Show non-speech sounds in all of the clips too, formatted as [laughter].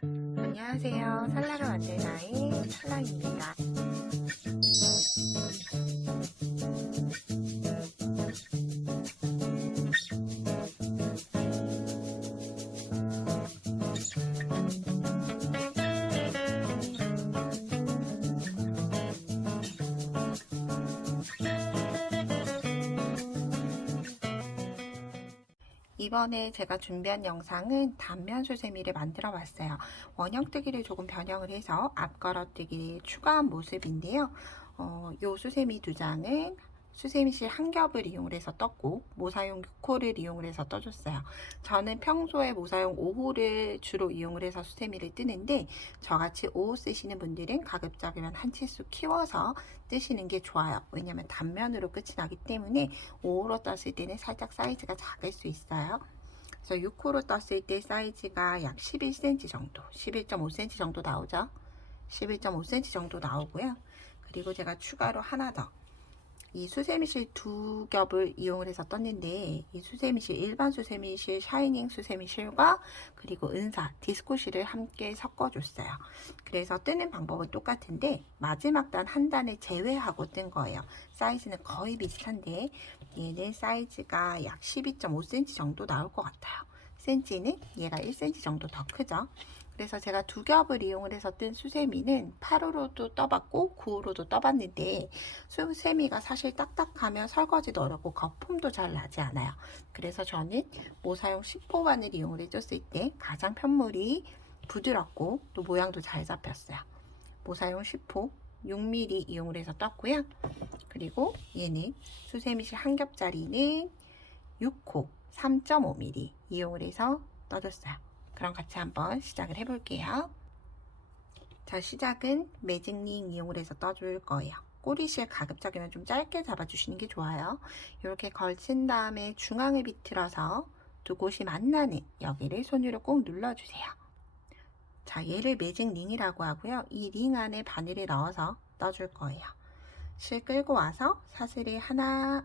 안녕하세요. 살라를 만든 아이 찰랑입니다. 이번에 제가 준비한 영상은 단면 수세미를 만들어 봤어요. 원형뜨기를 조금 변형을 해서 앞걸어뜨기를 추가한 모습인데요. 어, 요 수세미 두 장은 수세미실 한 겹을 이용을 해서 떴고 모사용 6호를 이용을 해서 떠줬어요. 저는 평소에 모사용 5호를 주로 이용을 해서 수세미를 뜨는데 저같이 5호 쓰시는 분들은 가급적이면 한 치수 키워서 뜨시는 게 좋아요. 왜냐면 단면으로 끝이 나기 때문에 5호로 떴을 때는 살짝 사이즈가 작을 수 있어요. 그래서 6호로 떴을 때 사이즈가 약 11cm 정도, 11.5cm 정도 나오죠. 11.5cm 정도 나오고요. 그리고 제가 추가로 하나 더. 이 수세미실 두 겹을 이용을 해서 떴는데 이 수세미실 일반 수세미실 샤이닝 수세미실과 그리고 은사 디스코실을 함께 섞어줬어요. 그래서 뜨는 방법은 똑같은데 마지막 단 한 단을 제외하고 뜬 거예요. 사이즈는 거의 비슷한데 얘는 사이즈가 약 12.5cm 정도 나올 것 같아요. 센치는 얘가 1cm 정도 더 크죠. 그래서 제가 두 겹을 이용을 해서 뜬 수세미는 8호로도 떠봤고 9호로도 떠봤는데 수세미가 사실 딱딱하면 설거지도 어렵고 거품도 잘 나지 않아요. 그래서 저는 모사용 10호 바늘 이용을 해줬을 때 가장 편물이 부드럽고 또 모양도 잘 잡혔어요. 모사용 10호 6mm 이용을 해서 떴고요. 그리고 얘는 수세미실 한 겹짜리는 6호 3.5mm 이용을 해서 떠줬어요. 그럼 같이 한번 시작을 해볼게요. 자, 시작은 매직링 이용을 해서 떠줄 거예요. 꼬리실 가급적이면 좀 짧게 잡아주시는 게 좋아요. 이렇게 걸친 다음에 중앙을 비틀어서 두 곳이 만나는 여기를 손으로 꼭 눌러주세요. 자, 얘를 매직링이라고 하고요. 이 링 안에 바늘을 넣어서 떠줄 거예요. 실 끌고 와서 사슬을 하나,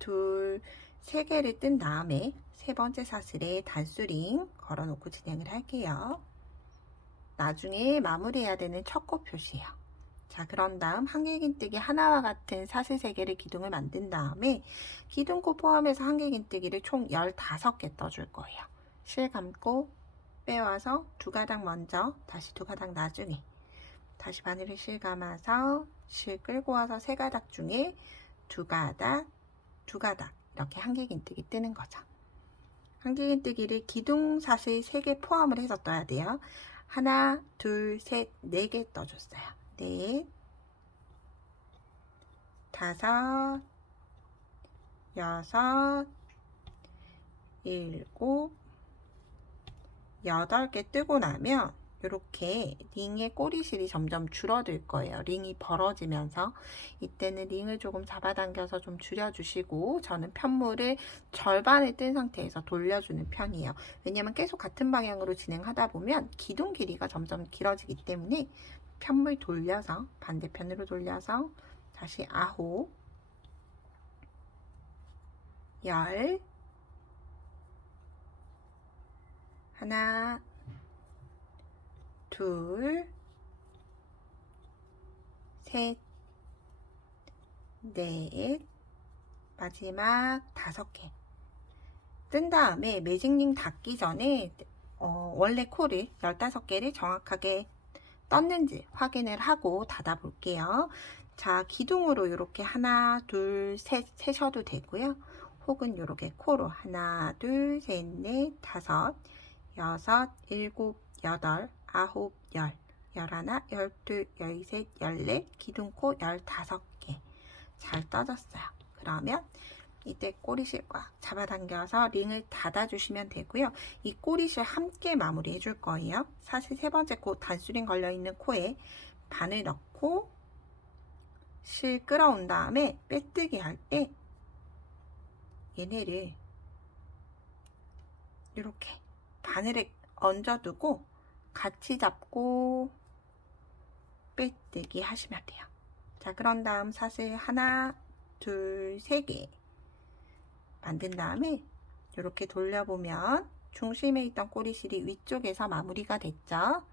둘, 세 개를 뜬 다음에 세 번째 사슬에 단수링 걸어놓고 진행을 할게요. 나중에 마무리해야 되는 첫코 표시예요. 자, 그런 다음 한길긴뜨기 하나와 같은 사슬 세 개를 기둥을 만든 다음에 기둥코 포함해서 한길긴뜨기를 총 15개 떠줄 거예요. 실 감고 빼와서 두 가닥 먼저, 다시 두 가닥 나중에 다시 바늘을 실 감아서 실 끌고 와서 세 가닥 중에 두 가닥, 두 가닥 이렇게 한길긴뜨기 뜨는 거죠. 한길긴 뜨기를 기둥 사슬 3개 포함을 해서 떠야 돼요. 하나, 둘, 셋, 네 개 떠줬어요. 넷, 다섯, 여섯, 일곱, 여덟 개 뜨고 나면 이렇게 링의 꼬리실이 점점 줄어들 거예요. 링이 벌어지면서 이때는 링을 조금 잡아당겨서 좀 줄여주시고 저는 편물을 절반을 뜬 상태에서 돌려주는 편이에요. 왜냐면 계속 같은 방향으로 진행하다 보면 기둥 길이가 점점 길어지기 때문에 편물 돌려서 반대편으로 돌려서 다시 아홉 열 하나 둘, 셋, 넷, 마지막 다섯 개. 뜬 다음에 매직링 닫기 전에 어, 원래 코를 15개를 정확하게 떴는지 확인을 하고 닫아 볼게요. 자, 기둥으로 이렇게 하나, 둘, 셋, 세셔도 되고요. 혹은 이렇게 코로 하나, 둘, 셋, 넷, 다섯, 여섯, 일곱, 여덟, 아홉, 열, 열하나, 열둘, 열셋, 열넷, 기둥코 열다섯 개. 잘 떠졌어요. 그러면 이때 꼬리실 꽉 잡아당겨서 링을 닫아주시면 되고요. 이 꼬리실 함께 마무리 해 줄 거예요. 사실 세 번째 코 단수링 걸려있는 코에 바늘 넣고 실 끌어온 다음에 빼뜨기 할 때 얘네를 이렇게 바늘에 얹어두고 같이 잡고 빼뜨기 하시면 돼요. 자, 그런 다음 사슬 하나, 둘, 세 개 만든 다음에 이렇게 돌려보면 중심에 있던 꼬리실이 위쪽에서 마무리가 됐죠.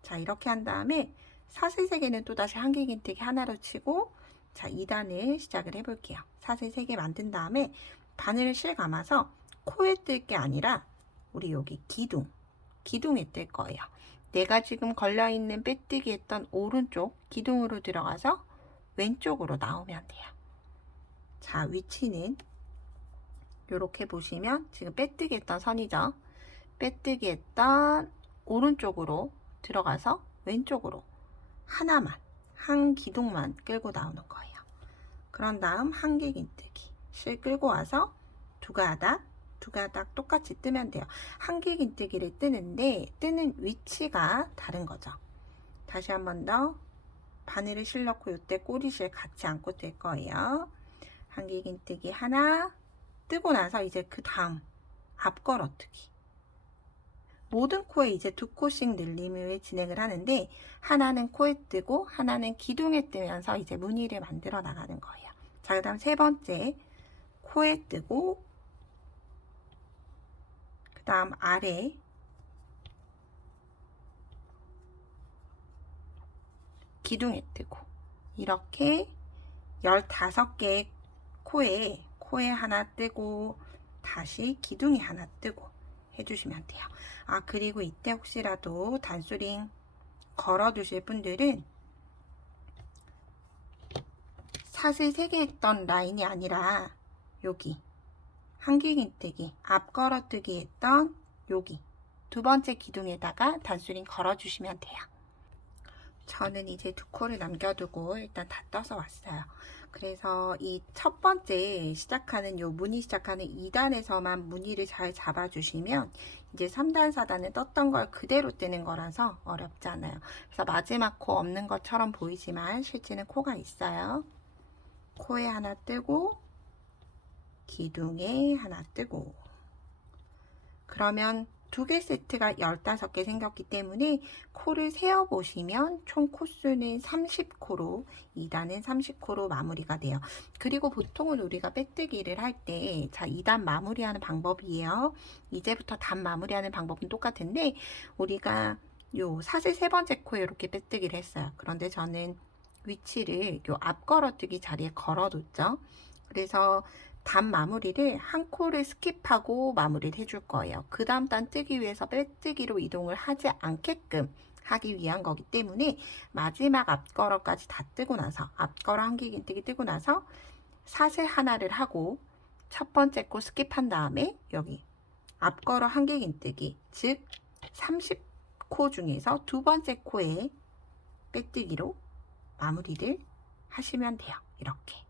자, 이렇게 한 다음에 사슬 3개는 또다시 한길긴뜨기 하나로 치고 자, 2단을 시작을 해볼게요. 사슬 3개 만든 다음에 바늘을 실 감아서 코에 뜰 게 아니라 우리 여기 기둥, 기둥에 뜰 거예요. 내가 지금 걸려 있는 빼뜨기 했던 오른쪽 기둥으로 들어가서 왼쪽으로 나오면 돼요. 자, 위치는 이렇게 보시면 지금 빼뜨기 했던 선이죠. 빼뜨기 했던 오른쪽으로 들어가서 왼쪽으로 하나만, 한 기둥만 끌고 나오는 거예요. 그런 다음 한길긴뜨기 실 끌고 와서 두 가닥, 두 가닥 똑같이 뜨면 돼요. 한길긴뜨기를 뜨는데 뜨는 위치가 다른 거죠. 다시 한 번 더 바늘을 실 넣고 이때 꼬리실 같이 안고 뜰 거예요. 한길긴뜨기 하나 뜨고 나서 이제 그 다음 앞걸어뜨기 모든 코에 이제 두 코씩 늘림을 진행을 하는데 하나는 코에 뜨고 하나는 기둥에 뜨면서 이제 무늬를 만들어 나가는 거예요. 자, 그 다음 세 번째 코에 뜨고 그 다음 아래 기둥에 뜨고 이렇게 15개의 코에 코에 하나 뜨고 다시 기둥에 하나 뜨고 해주시면 돼요. 아 그리고 이때 혹시라도 단수링 걸어 두실 분들은 사슬 3개 했던 라인이 아니라 여기 한길긴뜨기 앞 걸어뜨기 했던 여기 두 번째 기둥에다가 단수링 걸어 주시면 돼요. 저는 이제 두 코를 남겨두고 일단 다 떠서 왔어요. 그래서 이 첫 번째 시작하는 요 무늬 시작하는 2단에서만 무늬를 잘 잡아주시면 이제 3단, 4단에 떴던 걸 그대로 뜨는 거라서 어렵지 않아요. 그래서 마지막 코 없는 것처럼 보이지만 실제는 코가 있어요. 코에 하나 뜨고 기둥에 하나 뜨고 그러면 두 개 세트가 15개 생겼기 때문에 코를 세어 보시면 총 코수는 30코로 2단은 30코로 마무리가 돼요. 그리고 보통은 우리가 빼뜨기를 할 때 자 2단 마무리하는 방법이에요. 이제부터 단 마무리하는 방법은 똑같은데 우리가 요 사슬 세 번째 코에 이렇게 빼뜨기를 했어요. 그런데 저는 위치를 요 앞 걸어뜨기 자리에 걸어 뒀죠. 그래서 단 마무리를 한 코를 스킵하고 마무리를 해줄 거예요. 그 다음 단 뜨기 위해서 빼뜨기로 이동을 하지 않게끔 하기 위한 거기 때문에 마지막 앞걸어까지 다 뜨고 나서 앞걸어 한길긴뜨기 뜨고 나서 사슬 하나를 하고 첫 번째 코 스킵한 다음에 여기 앞걸어 한길긴뜨기 즉 30코 중에서 두 번째 코에 빼뜨기로 마무리를 하시면 돼요. 이렇게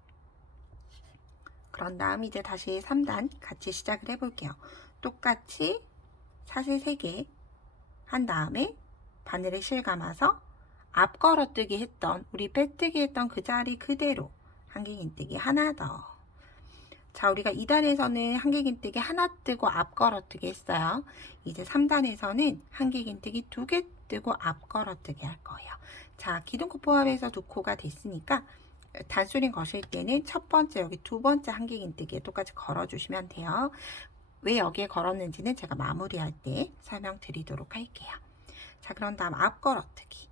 그런 다음 이제 다시 3단 같이 시작을 해볼게요. 똑같이 사슬 3개 한 다음에 바늘을 실 감아서 앞 걸어뜨기 했던 우리 빼뜨기 했던 그 자리 그대로 한길긴뜨기 하나 더. 자 우리가 2단에서는 한길긴뜨기 하나 뜨고 앞 걸어뜨기 했어요. 이제 3단에서는 한길긴뜨기 두 개 뜨고 앞 걸어뜨기 할 거예요. 자 기둥코 포함해서 두 코가 됐으니까 단수링 거실 때는 첫 번째 여기 두 번째 한길긴뜨기에 똑같이 걸어주시면 돼요. 왜 여기에 걸었는지는 제가 마무리할 때 설명드리도록 할게요. 자 그런 다음 앞 걸어뜨기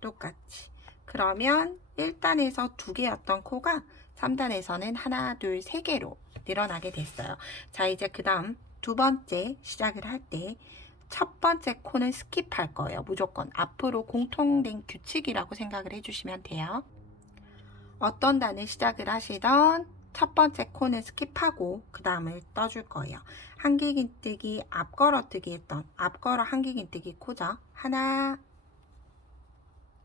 똑같이 그러면 1단에서 두 개였던 코가 3단에서는 하나 둘 세 개로 늘어나게 됐어요. 자 이제 그 다음 두 번째 시작을 할때 첫 번째 코는 스킵할 거예요. 무조건 앞으로 공통된 규칙이라고 생각을 해주시면 돼요. 어떤 단을 시작을 하시던 첫 번째 코는 스킵하고 그 다음을 떠줄 거예요. 한길긴뜨기 앞걸어뜨기 했던 앞걸어 한길긴뜨기 코죠. 하나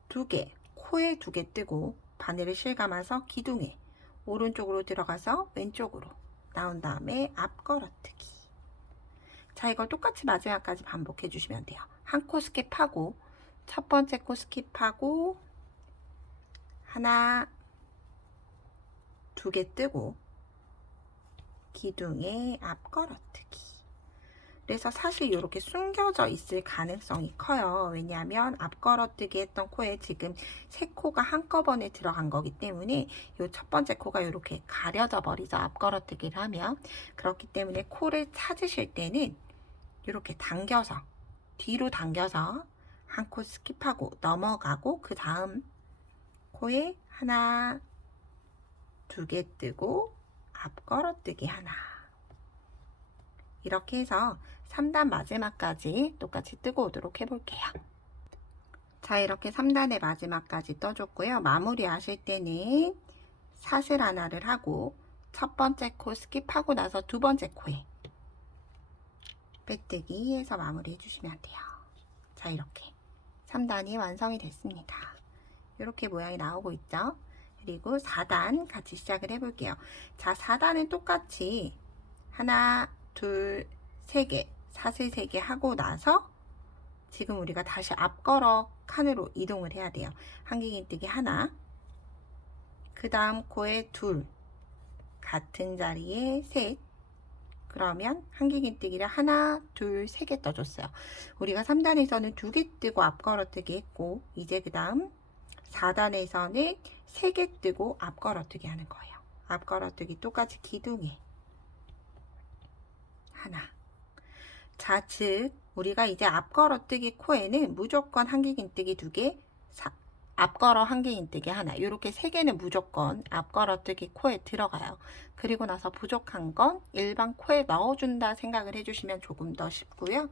두 개, 코에 두 개 뜨고 바늘을 실감아서 기둥에 오른쪽으로 들어가서 왼쪽으로 나온 다음에 앞걸어뜨기. 자, 이걸 똑같이 마지막까지 반복해 주시면 돼요. 한 코 스킵하고 첫 번째 코 스킵하고 하나 두 개 뜨고 기둥에 앞걸어뜨기. 그래서 사실 이렇게 숨겨져 있을 가능성이 커요. 왜냐하면 앞 걸어뜨기 했던 코에 지금 세 코가 한꺼번에 들어간 거기 때문에 이 첫 번째 코가 이렇게 가려져 버리죠. 앞 걸어뜨기를 하면. 그렇기 때문에 코를 찾으실 때는 이렇게 당겨서 뒤로 당겨서 한 코 스킵하고 넘어가고 그 다음 코에 하나 두 개 뜨고 앞 걸어뜨기 하나 이렇게 해서 3단 마지막까지 똑같이 뜨고 오도록 해볼게요. 자 이렇게 3단의 마지막까지 떠줬고요. 마무리 하실 때는 사슬 하나를 하고 첫 번째 코 스킵하고 나서 두 번째 코에 빼뜨기 해서 마무리 해주시면 돼요. 자 이렇게 3단이 완성이 됐습니다. 이렇게 모양이 나오고 있죠. 그리고 4단 같이 시작을 해볼게요. 자 4단은 똑같이 하나 둘 세 개 사슬 세 개 하고 나서 지금 우리가 다시 앞걸어 칸으로 이동을 해야 돼요. 한길긴뜨기 하나 그 다음 코에 둘 같은 자리에 셋 그러면 한길긴뜨기를 하나, 둘, 세 개 떠줬어요. 우리가 3단에서는 두 개 뜨고 앞걸어뜨기 했고 이제 그 다음 4단에서는 세 개 뜨고 앞걸어뜨기 하는 거예요. 앞걸어뜨기 똑같이 기둥에 하나 자, 즉 우리가 이제 앞걸어뜨기 코에는 무조건 한길긴뜨기 두 개, 앞걸어 한길긴뜨기 하나 이렇게 세 개는 무조건 앞걸어 뜨기 코에 들어가요. 그리고 나서 부족한 건 일반 코에 넣어준다 생각을 해주시면 조금 더 쉽고요.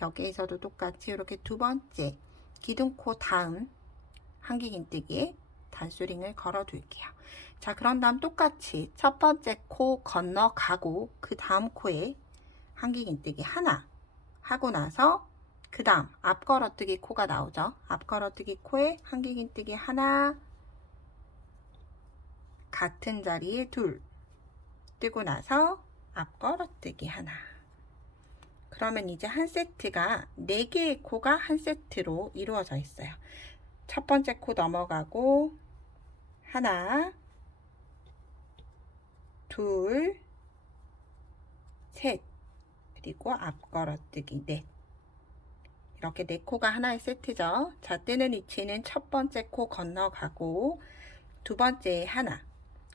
여기에서도 똑같이 이렇게 두 번째 기둥코 다음 한길긴뜨기에 단수링을 걸어 둘게요. 자 그런 다음 똑같이 첫 번째 코 건너가고 그 다음 코에 한길긴뜨기 하나 하고 나서 그 다음 앞걸어뜨기 코가 나오죠. 앞걸어뜨기 코에 한길긴뜨기 하나 같은 자리에 둘 뜨고 나서 앞걸어뜨기 하나 그러면 이제 한 세트가 4개의 코가 한 세트로 이루어져 있어요. 첫 번째 코 넘어가고 하나 둘 셋 그리고 앞걸어뜨기 넷 이렇게 네 코가 하나의 세트죠. 자, 뜨는 위치는 첫 번째 코 건너가고 두 번째 하나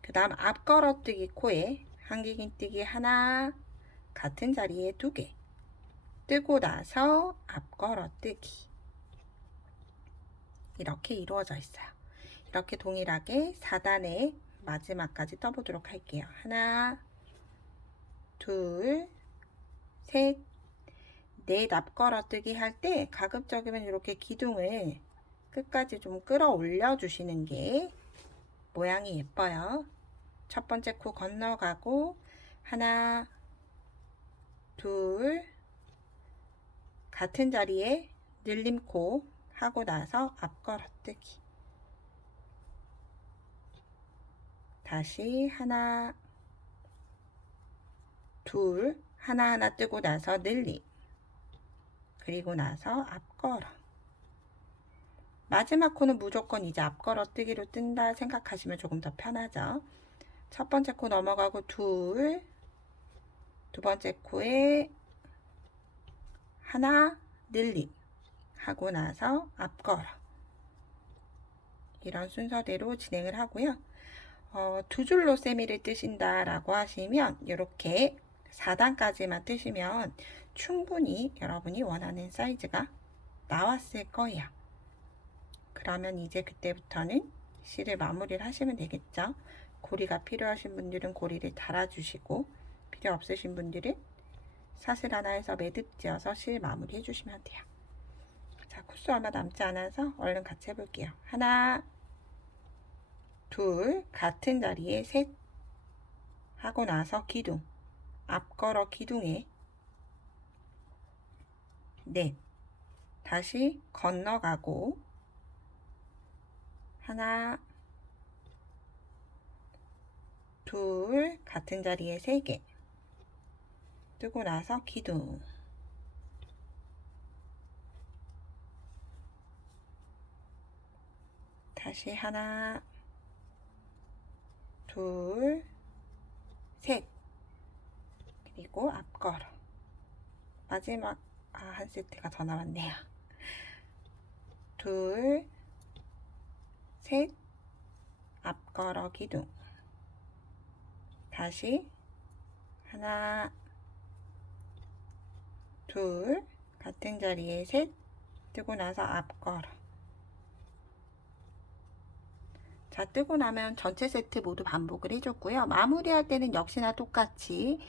그 다음 앞 걸어뜨기 코에 한길긴뜨기 하나 같은 자리에 두 개 뜨고 나서 앞 걸어뜨기 이렇게 이루어져 있어요. 이렇게 동일하게 4단의 마지막까지 떠보도록 할게요. 하나 둘 셋, 넷 앞걸어뜨기 할 때 가급적이면 이렇게 기둥을 끝까지 좀 끌어올려 주시는 게 모양이 예뻐요. 첫 번째 코 건너가고 하나, 둘, 같은 자리에 늘림코 하고 나서 앞걸어뜨기. 다시 하나, 둘, 하나하나 뜨고 나서 늘림. 그리고 나서 앞걸어. 마지막 코는 무조건 이제 앞걸어 뜨기로 뜬다 생각하시면 조금 더 편하죠. 첫 번째 코 넘어가고 둘, 두 번째 코에 하나 늘림 하고 나서 앞걸어. 이런 순서대로 진행을 하고요. 어, 두 줄로 세미를 뜨신다 라고 하시면 이렇게 4단까지만 뜨시면 충분히 여러분이 원하는 사이즈가 나왔을 거예요. 그러면 이제 그때부터는 실을 마무리를 하시면 되겠죠. 고리가 필요하신 분들은 고리를 달아주시고 필요 없으신 분들은 사슬 하나 에서 매듭 지어서 실 마무리 해주시면 돼요. 자, 코스 얼마 남지 않아서 얼른 같이 해볼게요. 하나, 둘, 같은 자리에 셋 하고 나서 기둥 앞걸어 기둥에 넷 다시 건너가고 하나 둘 같은 자리에 세 개. 뜨고 나서 기둥. 다시 하나 둘 셋. 그리고 앞걸어 마지막 아, 한 세트가 더 남았네요. 둘, 셋, 앞걸어 기둥. 다시 하나, 둘, 같은 자리에 셋, 뜨고 나서 앞걸어. 자, 뜨고 나면 전체 세트 모두 반복을 해줬고요. 마무리할 때는 역시나 똑같이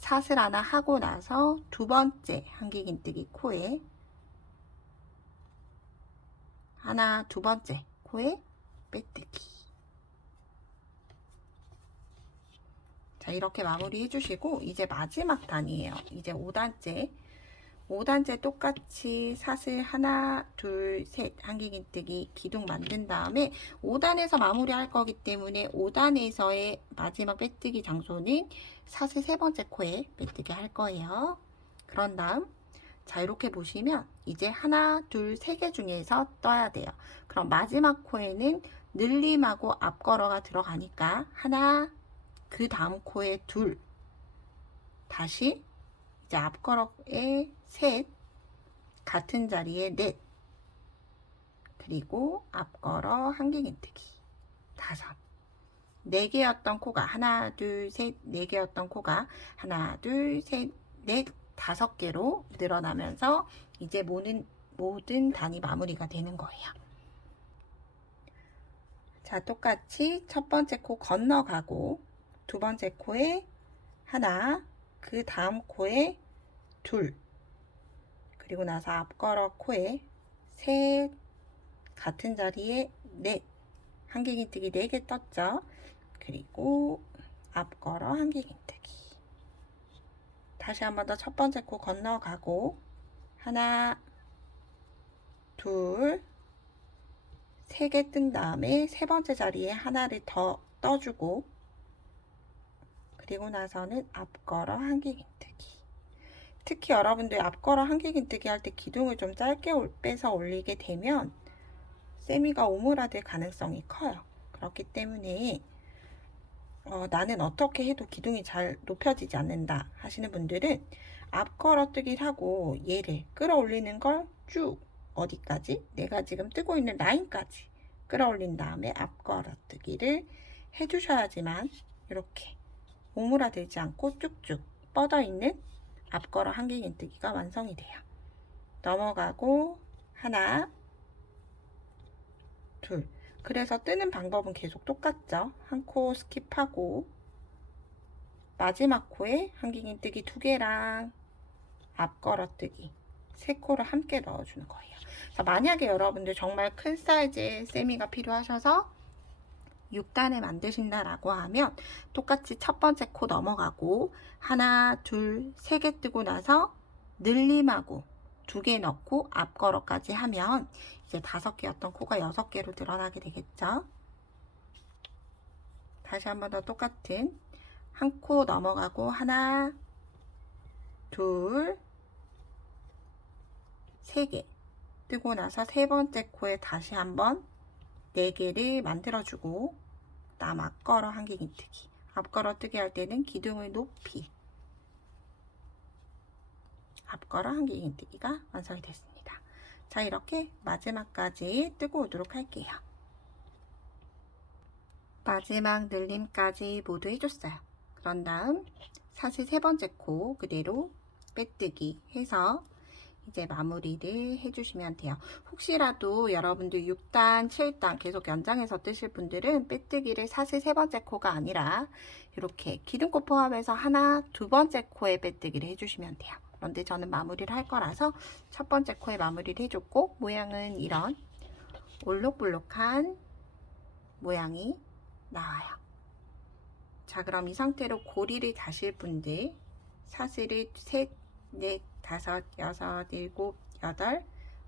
사슬 하나 하고 나서 두 번째 한길긴뜨기 코에 하나, 두 번째 코에 빼뜨기. 자, 이렇게 마무리 해주시고, 이제 마지막 단이에요. 이제 5단째. 5단째 똑같이 사슬 하나, 둘, 셋, 한길긴뜨기 기둥 만든 다음에 5단에서 마무리할 거기 때문에 5단에서의 마지막 빼뜨기 장소는 사슬 세 번째 코에 빼뜨기 할 거예요. 그런 다음 자 이렇게 보시면 이제 하나, 둘, 세 개 중에서 떠야 돼요. 그럼 마지막 코에는 늘림하고 앞걸어가 들어가니까 하나, 그 다음 코에 둘, 다시 이제 앞걸어에 셋, 같은 자리에 넷, 그리고 앞걸어 한길긴뜨기 다섯. 네 개였던 코가 하나, 둘, 셋, 네 개였던 코가 하나, 둘, 셋, 넷, 다섯 개로 늘어나면서 이제 모든 모든 단이 마무리가 되는 거예요. 자, 똑같이 첫 번째 코 건너가고 두 번째 코에 하나, 그 다음 코에 둘, 그리고 나서 앞걸어 코에 셋, 같은 자리에 넷, 한길긴뜨기 4개 떴죠. 그리고 앞걸어 한길긴뜨기. 다시 한 번 더 첫 번째 코 건너가고 하나, 둘, 세 개 뜬 다음에 세 번째 자리에 하나를 더 떠주고 그리고 나서는 앞걸어 한길긴뜨기. 특히 여러분들 앞걸어 한길긴뜨기 할 때 기둥을 좀 짧게 올- 빼서 올리게 되면 세미가 오므라들 가능성이 커요. 그렇기 때문에 어, 나는 어떻게 해도 기둥이 잘 높여지지 않는다 하시는 분들은 앞걸어뜨기를 하고 얘를 끌어올리는 걸 쭉 어디까지? 내가 지금 뜨고 있는 라인까지 끌어올린 다음에 앞걸어뜨기를 해주셔야지만 이렇게 오므라들지 않고 쭉쭉 뻗어있는 앞걸어 한길긴뜨기가 완성이 돼요. 넘어가고 하나 둘 그래서 뜨는 방법은 계속 똑같죠. 한 코 스킵하고 마지막 코에 한길긴뜨기 두 개랑 앞걸어뜨기 세 코를 함께 넣어주는 거예요. 자, 만약에 여러분들 정말 큰 사이즈의 세미가 필요하셔서 6단을 만드신다라고 하면 똑같이 첫 번째 코 넘어가고 하나, 둘, 세 개 뜨고 나서 늘림하고 두 개 넣고 앞걸어까지 하면 이제 다섯 개였던 코가 여섯 개로 늘어나게 되겠죠. 다시 한 번 더 똑같은 한 코 넘어가고 하나, 둘, 세 개 뜨고 나서 세 번째 코에 다시 한번 네 개를 만들어주고 그다음 앞걸어 한길긴뜨기 앞걸어 뜨기 할 때는 기둥을 높이 앞걸어 한길긴뜨기가 완성이 됐습니다. 자 이렇게 마지막까지 뜨고 오도록 할게요. 마지막 늘림까지 모두 해줬어요. 그런 다음 사실 세 번째 코 그대로 빼뜨기 해서 이제 마무리를 해주시면 돼요. 혹시라도 여러분들 6단, 7단 계속 연장해서 뜨실 분들은 빼뜨기를 사실 세 번째 코가 아니라 이렇게 기둥코 포함해서 하나, 두 번째 코에 빼뜨기를 해주시면 돼요. 그런데 저는 마무리를 할 거라서 첫 번째 코에 마무리를 해줬고 모양은 이런 올록블록한 모양이 나와요. 자 그럼 이 상태로 고리를 다실 분들 사슬을 셋, 넷, 다섯, 여섯, 일곱, 여덟,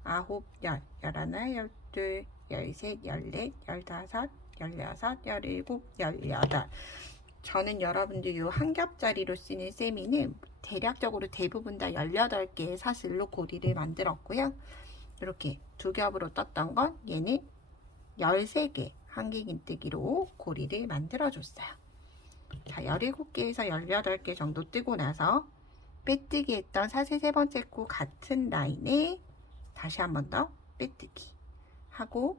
아홉, 열, 열하나, 열둘, 열셋, 열넷, 열다섯, 열여섯, 열일곱, 열여덟. 저는 여러분들 요 한 겹짜리로 쓰는 세미는 대략적으로 대부분 다 18개의 사슬로 고리를 만들었고요. 이렇게 두 겹으로 떴던 건 얘는 13개 한길긴뜨기로 고리를 만들어 줬어요. 자, 17개에서 18개 정도 뜨고 나서 빼뜨기 했던 사슬 세 번째 코 같은 라인에 다시 한 번 더 빼뜨기 하고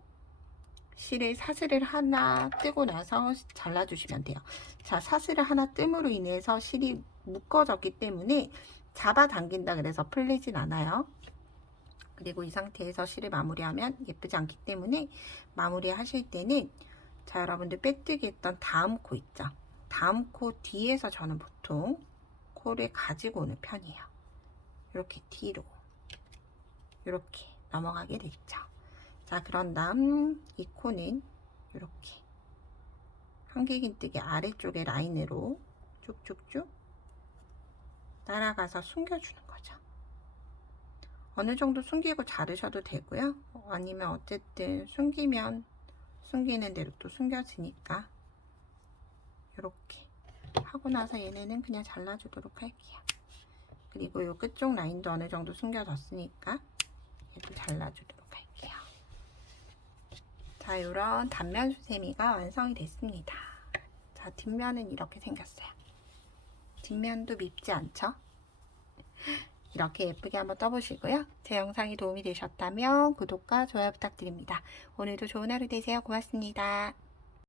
실을 사슬을 하나 뜨고 나서 잘라주시면 돼요. 자, 사슬을 하나 뜸으로 인해서 실이 묶어졌기 때문에 잡아당긴다 그래서 풀리진 않아요. 그리고 이 상태에서 실을 마무리하면 예쁘지 않기 때문에 마무리 하실 때는 자 여러분들 빼뜨기 했던 다음 코 있죠 다음 코 뒤에서 저는 보통 코를 가지고 오는 편이에요. 이렇게 뒤로 이렇게 넘어가게 됐죠. 자 그런 다음 이 코는 이렇게 한길긴뜨기 아래쪽에 라인으로 쭉쭉쭉 따라가서 숨겨주는 거죠. 어느 정도 숨기고 자르셔도 되고요. 어, 아니면 어쨌든 숨기면 숨기는 대로 또 숨겨지니까 이렇게 하고 나서 얘네는 그냥 잘라주도록 할게요. 그리고 요 끝쪽 라인도 어느 정도 숨겨졌으니까 얘도 잘라주도록 할게요. 자, 요런 단면 수세미가 완성이 됐습니다. 자, 뒷면은 이렇게 생겼어요. 뒷면도 밉지 않죠? [laughs] 이렇게 예쁘게 한번 떠보시고요. 제 영상이 도움이 되셨다면 구독과 좋아요 부탁드립니다. 오늘도 좋은 하루 되세요. 고맙습니다.